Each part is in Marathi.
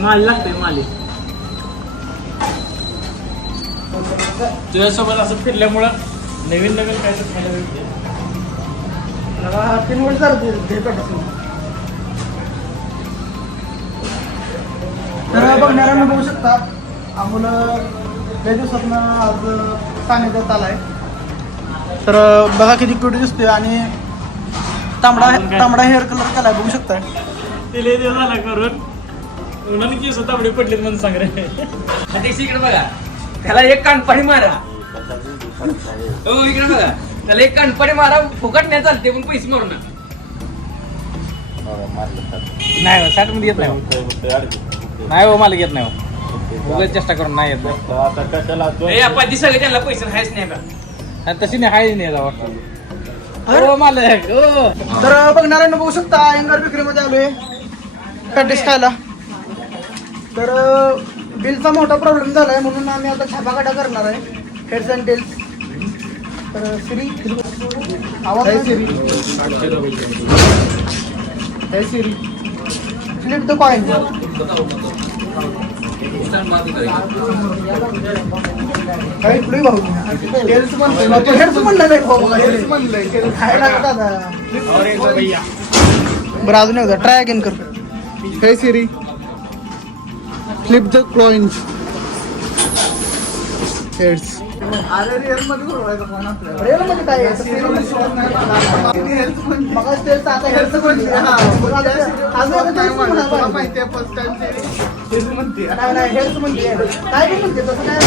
माल लागतंय माली. तुझ्यासोबत असं फिरल्यामुळं नवीन नवीन काय तर खायला भेटते. 3 वर्ष झालं तर बघणाऱ्यांना बघू शकता आम्हाला काही दिवसातनं आज सांगण्यात आलाय. तर बघा किती क्यूट दिसतोय आणि तांबडा हेअर कलर केलाय बघू शकताय. ते लय दिवस झाला करून उन्हाने केस तांबडे पडलेत म्हणून सांग रे. इकडे बघा त्याला एक कानपाडी मारा. हो इकडे बघा त्याला एक कानपाडी मारा. फुकट नाही चालते पण पैसे मारू ना. नाही 60 मध्ये येत नाही हो मला घेत नाही उगाच चेष्टा करून नाही येत नाही. आपण सगळे त्यांना पैसे नाहीच नाही का तशी नाही हाय नाही वाटतं. हो मालक हो. तर बघणाऱ्यांना बघू शकता अयंगार विक्रीमध्ये आलोय पॅटीस खायला. तर बिलचा मोठा प्रॉब्लेम झालाय म्हणून आम्ही आता छापाकाटा करणार आहे हेड्स अँड टेल्स. तर सिरी आवाज आहे सिरी. हे सिरी फ्लिप द कॉइन. काही पुढे भाऊ टेल्स म्हणतोय हेड्स म्हणलं नाही भाऊ हेड्स म्हणलंय खायला दादा. बरं अजून एकदा ट्राय अगेन कर. हे सिरी फ्लिप द कॉइन्स हेड्स. अरे रिअल मध्ये काय मग तेच आता हेल्थ म्हणते. नाही हेल्थ म्हणते काय पण म्हणते तसं काय.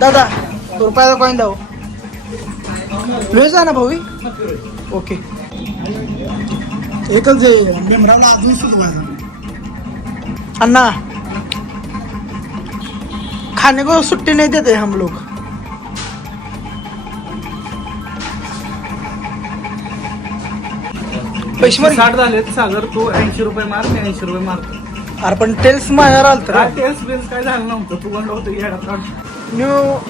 दादा ₹2 कॉइन दाव जा ना भाऊ. ओके एकच मेमराला अजून सुरू अन्ना खाने को छुट्टी नहीं देते हम लोग. पैसे 60 झाले सागर तू 80 रुपये मार मी 80 रुपये मारतो. अरे पण टेल्स माझ्यावर आलं तर टेल्स बिल्स काय झालं नव्हतं तू म्हणलं होतं येडा. न्यू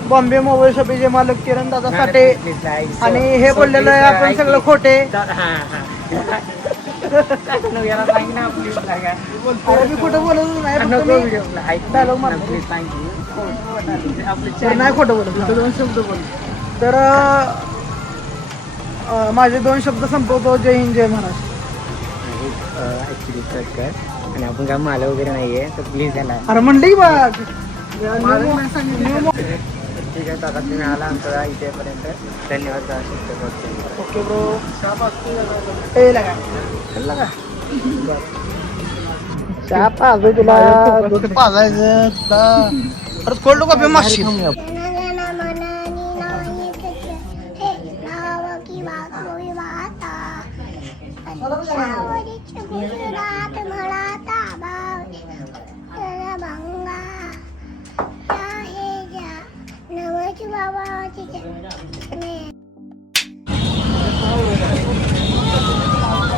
बॉम्बे मोबाईल शॉपीचे मालक किरण दादा साठे आणि हे बोललेलं आहे आपण सगळं खोटे. अरे मी खोटं बोलत नाही खोटं बोलत 2 शब्द बोल. तर माझे 2 शब्द संपवतो. जय हिंद जय महाराष्ट्र. ऍक्च्युली कट कर आणि आपण काय माल वगैरे नाहीये तर प्लीज याला. अरे म्हणली बघ ठीक आहे दादा तुम्ही आला आमचा इथेपर्यंत धन्यवाद. Okay bro. चहा पाजू तुला पाजायचं तुला परत कोल्ड कॉफी मागशी.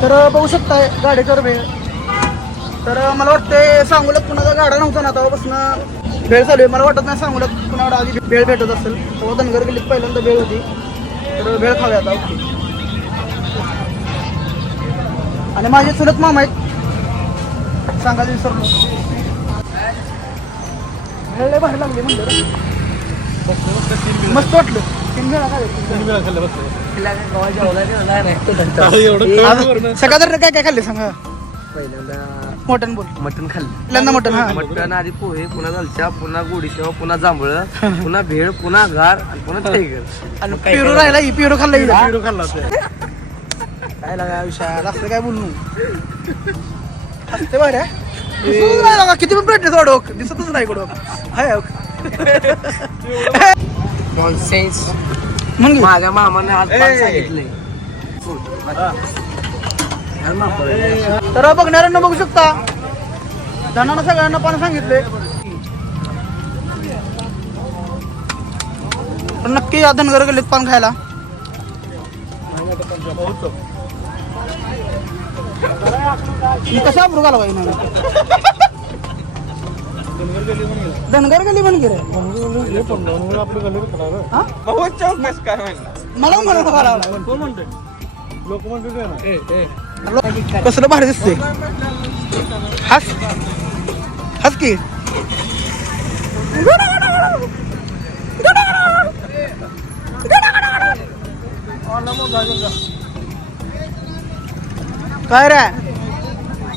तर बघू शकता गाडीकर भेळ. तर मला वाटतं सांगोला कुणाचा गाडा नव्हता ना तेव्हापासून भेळ चालू आहे. मला वाटत नाही सांगोला कुणाकडे आधी भेळ भेटत असेल. तेव्हा धनगर गल्लीत पहिल्यांदा भेळ होती. तर भेळ खाऊया आता. ओके. आणि माझे चुलत मामा आहेत सांगायला विसरलो. भेळ लय भारी लागली म्हणलं मस्त वाटलं. 3 वेळा खाल्लं. सकाळ काय काय खाल्ले सांगा. पहिल्यांदा मटन बोल. मटन खाल्लं. पहिल्यांदा मटन. हा मटन आधी पोहे पुन्हा दालच्या पुन्हा गोडीशेव पुन्हा जांभळ पुन्हा भेळ पुन्हा घार आणि पुन्हा टायगर आणि पिरू राहिला ही पिरू खाल्ला. पिरू खाल्ला काय लागा विषयात असं काय बोलू हसते बरं. नाही लागा किती पण भेटते थोडं दिसतच नाही कडो हाय. नॉनसेन्स. म्हणजे माझ्या मामाने आज सांगितलंय. तर बघणाऱ्यांना बघू शकता धनानं सगळ्यांना पण सांगितले. पण नक्की या धनगर गल्लीत पान खायला. कशा अप्रू घाला पाहिजे धनगर गल्ली पण गेले. मला म्हणत कसलं भारी दिसते. हस हस की काय रे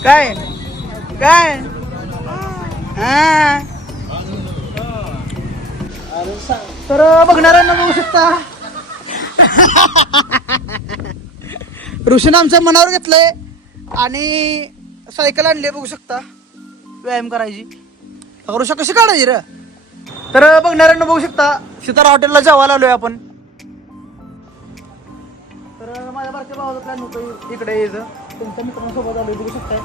काय काय हा तर बघणाऱ्यांना बघू शकता ऋषीनं आमच्या मनावर घेतलंय आणि सायकल आणली बघू शकता व्यायाम करायची. ऋषा कशी काढायची रे. तर बघणाऱ्यांना बघू शकता सितारा हॉटेलला जेवायला आलोय आपण. तर माझ्या बारक्या भावाचा प्लॅन होतं इकडे यायचं, तुमच्या मित्रांसोबत आलोय बघू शकताय.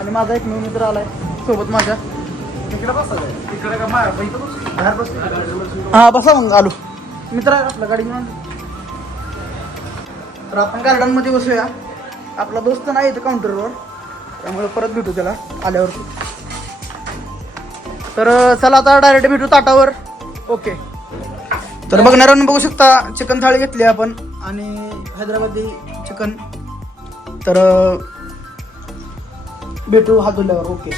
आणि माझा एक नवीन मित्र आलाय सोबत माझ्या. इकडे बसायचं इकडे का बाहेर बस. हा बसा मग आलो. मित्र आहे आपला गाडी घेऊन. तर आपण गार्डन मध्ये बसूया. आपला दोस्त नाही इथं काउंटरवर, त्यामुळे परत भेटू त्याला आल्यावर. तर चला आता डायरेक्ट भेटू ताटावर. ओके. तर बघणाऱ्यांना बघू शकता चिकन थाळी घेतली आपण आणि हैदराबादी चिकन. तर भेटू हात धुल्यावर. ओके.